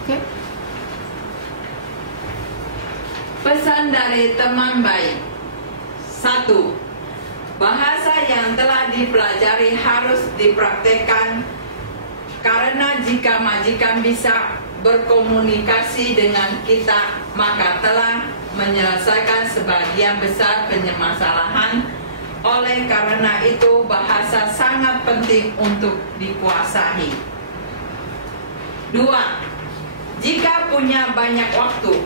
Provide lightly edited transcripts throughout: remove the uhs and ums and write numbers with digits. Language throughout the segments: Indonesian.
Oke. Pesan dari teman baik. 1. Bahasa yang telah dipelajari harus dipraktekkan, karena jika majikan bisa berkomunikasi dengan kita, maka telah menyelesaikan sebagian besar permasalahan. Oleh karena itu, bahasa sangat penting untuk dikuasai. 2. Jika punya banyak waktu,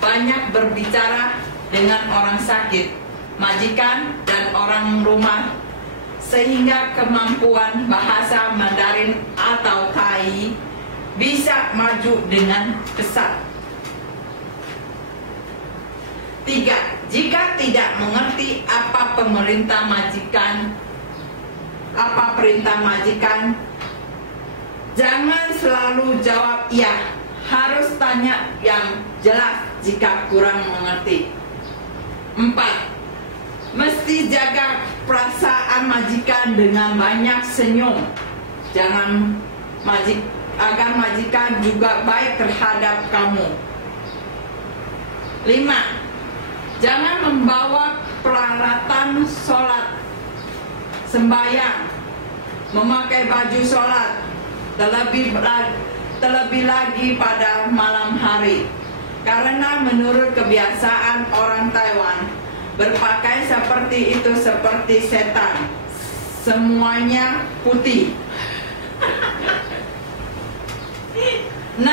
banyak berbicara dengan orang sakit, majikan, dan orang rumah, sehingga kemampuan bahasa Mandarin atau Thai bisa maju dengan pesat. 3. Jika tidak mengerti apa perintah majikan, jangan selalu jawab iya. Harus tanya yang jelas jika kurang mengerti. 4. Mesti jaga perasaan majikan dengan banyak senyum. Agar majikan juga baik terhadap kamu. 5. Jangan membawa peralatan sholat, sembahyang, memakai baju sholat, terlebih lagi pada malam hari. Karena menurut kebiasaan orang Taiwan, berpakaian seperti itu seperti setan. Semuanya putih. 6.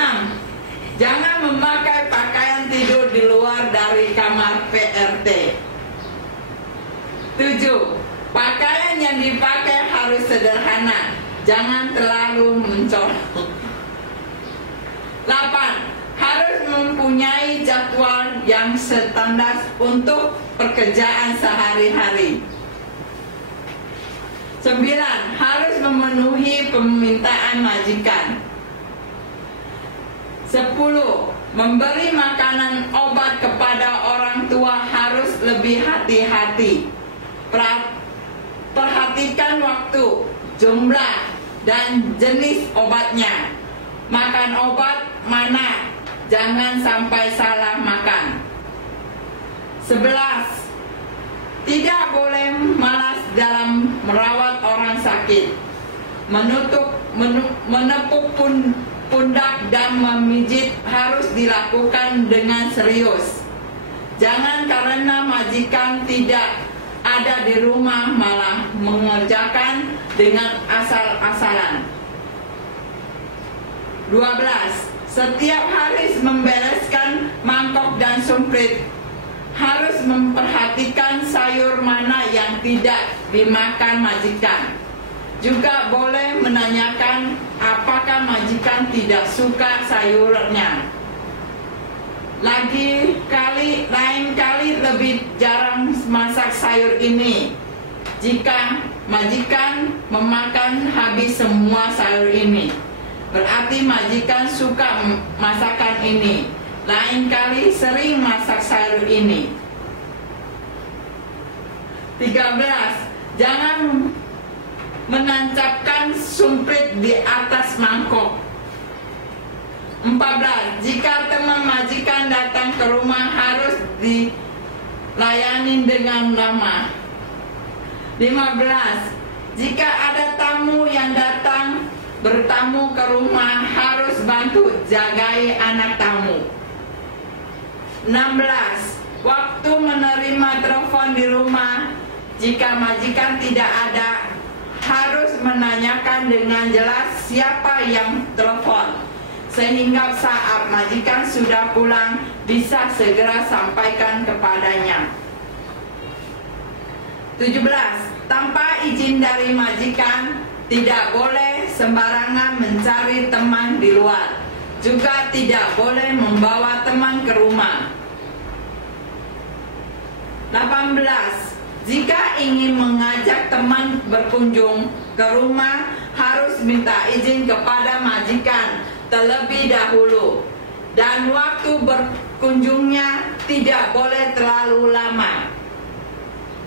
Jangan memakai pakaian tidur di luar dari kamar PRT. 7. Pakaian yang dipakai harus sederhana, jangan terlalu mencolok. 8. Harus mempunyai jadwal yang standar untuk pekerjaan sehari-hari. 9. Harus memenuhi permintaan majikan. 10. Memberi makanan obat kepada orang tua harus lebih hati-hati. Perhatikan waktu, jumlah, dan jenis obatnya. Makan obat mana, jangan sampai salah makan. 11. Tidak boleh malas dalam merawat orang sakit. Menepuk pundak dan memijit harus dilakukan dengan serius. Jangan karena majikan tidak ada di rumah malah mengerjakan dengan asal-asalan. 12. Setiap hari membereskan mangkok dan sumprit. Harus memperhatikan sayur mana yang tidak dimakan majikan. Juga boleh menanyakan apakah majikan tidak suka sayurnya. Lain kali lebih jarang masak sayur ini. Jika majikan memakan habis semua sayur ini, berarti majikan suka masakan ini. Lain kali sering masak sayur ini. 13. Jangan menancapkan sumprit di atas mangkok. 14. Jika teman majikan datang ke rumah harus dilayani dengan ramah. 15. Jika ada tamu yang datang bertamu ke rumah harus bantu jagai anak tamu. 16. Waktu menerima telepon di rumah, jika majikan tidak ada, harus menanyakan dengan jelas siapa yang telepon, sehingga saat majikan sudah pulang bisa segera sampaikan kepadanya. 17. Tanpa izin dari majikan, tidak boleh sembarangan mencari teman di luar. Juga tidak boleh membawa teman ke rumah. 18. Jika ingin mengajak teman berkunjung ke rumah, harus minta izin kepada majikan terlebih dahulu. Dan waktu berkunjungnya tidak boleh terlalu lama.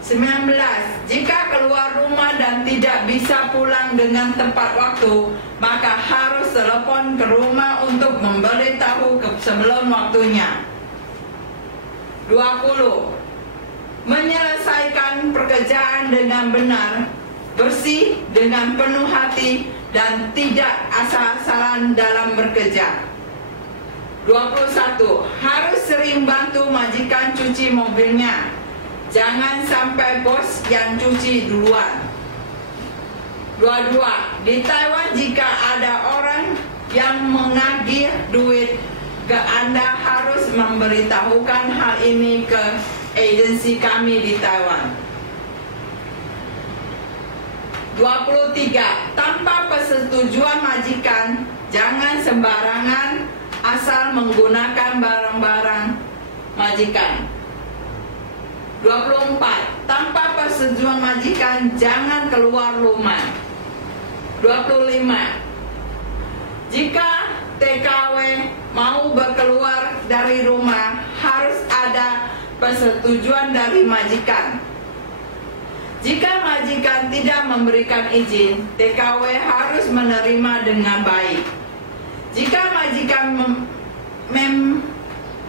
19. Jika keluar rumah dan tidak bisa pulang dengan tepat waktu, maka harus telepon ke rumah untuk untuk memberitahu sebelum waktunya. 20. Menyelesaikan pekerjaan dengan benar, bersih, dengan penuh hati, dan tidak asal-asalan dalam bekerja. 21. Harus sering bantu majikan cuci mobilnya. Jangan sampai bos yang cuci duluan. 22. Di Taiwan jika ada orang yang menagih duit ke Anda, harus memberitahukan hal ini ke agensi kami di Taiwan. 23. Tanpa persetujuan majikan, jangan sembarangan asal menggunakan barang-barang majikan. 24. Tanpa persetujuan majikan, jangan keluar rumah. 25. Jika TKW mau berkeluar dari rumah, harus ada persetujuan dari majikan. Jika majikan tidak memberikan izin, TKW harus menerima dengan baik. Jika majikan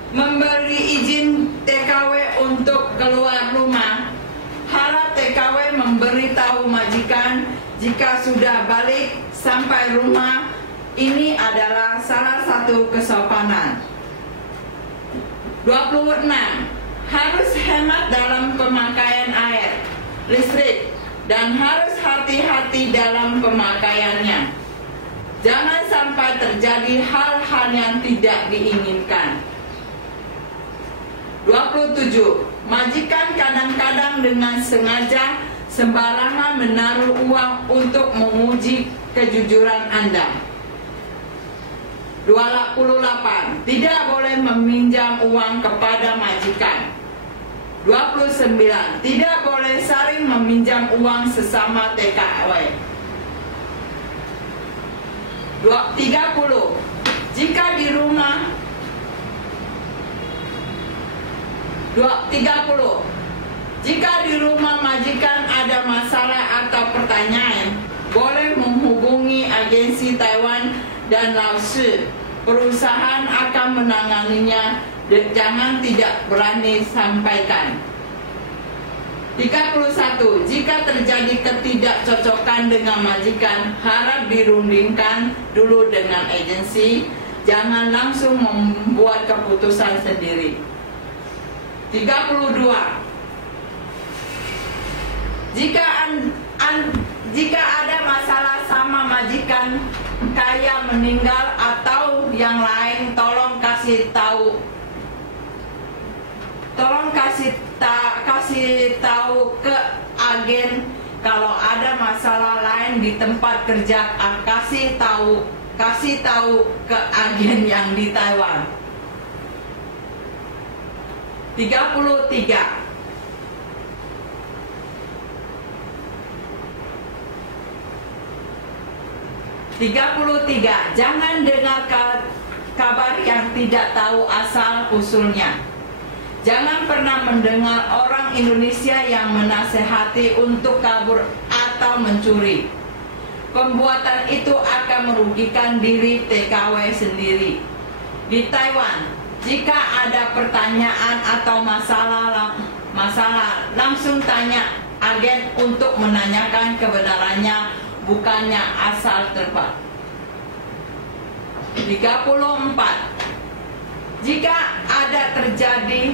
memberi izin TKW untuk keluar rumah, harap TKW memberitahu majikan jika sudah balik sampai rumah. Ini adalah salah satu kesopanan. 26. Harus hemat dalam pemakaian air, listrik, dan harus hati-hati dalam pemakaiannya. Jangan sampai terjadi hal-hal yang tidak diinginkan. 27. Majikan kadang-kadang dengan sengaja sembarangan menaruh uang untuk menguji kejujuran Anda. 28. Tidak boleh meminjam uang kepada majikan. 29. Tidak boleh saling meminjam uang sesama TKW. 30. Jika di rumah 30. Jika di rumah majikan ada masalah atau pertanyaan, boleh menghubungi agensi Taiwan dan Laosi. Perusahaan akan menanganinya dan jangan tidak berani sampaikan. 31. Jika terjadi ketidakcocokan dengan majikan, harap dirundingkan dulu dengan agensi. Jangan langsung membuat keputusan sendiri. 32. Jika ada masalah sama majikan kaya meninggal atau yang lain, tolong kasih tahu ke agen. Kalau ada masalah lain di tempat kerja, kasih tahu ke agen yang di Taiwan. 33. Jangan dengar kabar yang tidak tahu asal usulnya. Jangan pernah mendengar orang Indonesia yang menasehati untuk kabur atau mencuri. Perbuatan itu akan merugikan diri TKW sendiri. Di Taiwan, jika ada pertanyaan atau masalah, langsung tanya agen untuk menanyakan kebenarannya, bukannya asal tebak. 34. Jika ada terjadi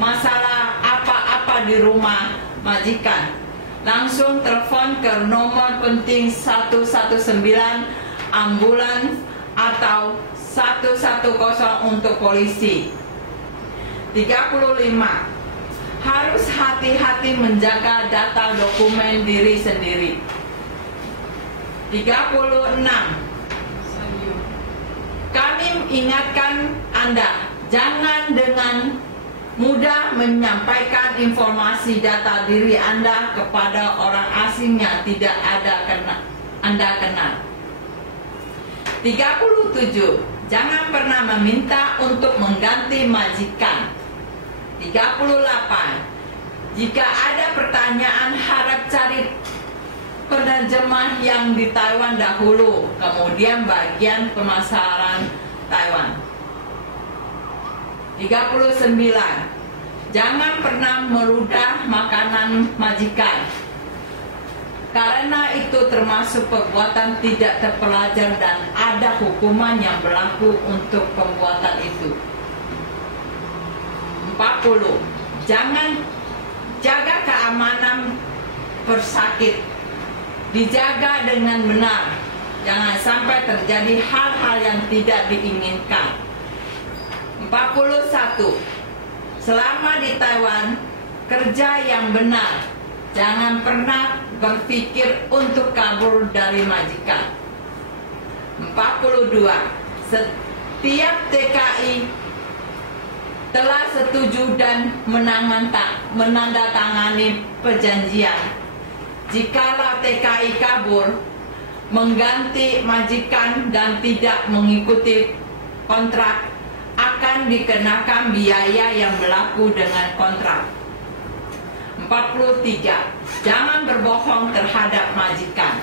masalah apa-apa di rumah majikan, langsung telepon ke nomor penting 119 ambulans atau 110 untuk polisi. 35. Harus hati-hati menjaga data dokumen diri sendiri. 36. Kami ingatkan Anda, jangan dengan mudah menyampaikan informasi data diri Anda kepada orang asing yang tidak Anda kenal. 37. Jangan pernah meminta untuk mengganti majikan. 38. Jika ada pertanyaan, harap cari penerjemah yang di Taiwan dahulu, kemudian bagian pemasaran Taiwan. 39. Jangan pernah meludah makanan majikan, karena itu termasuk perbuatan tidak terpelajar dan ada hukuman yang berlaku untuk perbuatan itu. 40. Jangan jaga keamanan pesakit, dijaga dengan benar, jangan sampai terjadi hal-hal yang tidak diinginkan. 41. Selama di Taiwan, kerja yang benar, jangan pernah berpikir untuk kabur dari majikan. 42. Setiap TKI telah setuju dan menandatangani perjanjian. Jikalau TKI kabur, mengganti majikan dan tidak mengikuti kontrak, akan dikenakan biaya yang berlaku dengan kontrak. 43. Jangan berbohong terhadap majikan.